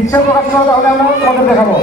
ইচ্ছা প্রকাশ করো, তাহলে আমরা তোমাদের দেখাবো।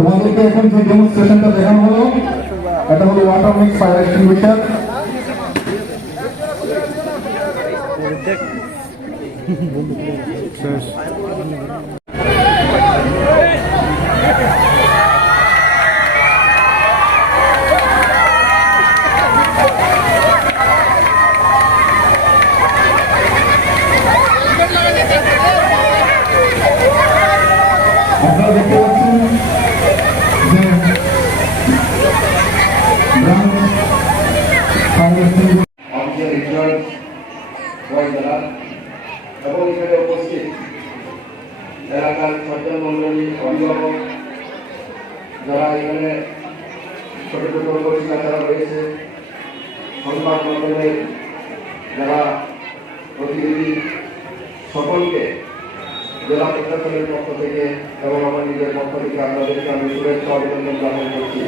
তোমাদেরকে এখন যে ডেমনস্ট্রেশনটা দেখানো হলো, এটা হলো ওয়াটার মিক্স ফায়ার এক্সটিংগুইশার। আপনারা দেখতে পাচ্ছেন যে এবং এখানে উপস্থিত এলাকার সরকার মন্ডলী, অভিভাবক, যারা এখানে ছোট ছোট পরিষ্কার যারা রয়েছে, সংবাদ মাধ্যমের যারা প্রতিনিধি, সকলকে জেলা প্রশাসনের পক্ষ থেকে এবং আমার নিজের পক্ষ থেকে আপনাদেরকে আমি শুভেচ্ছা অভিনন্দন জ্ঞাপন করছি।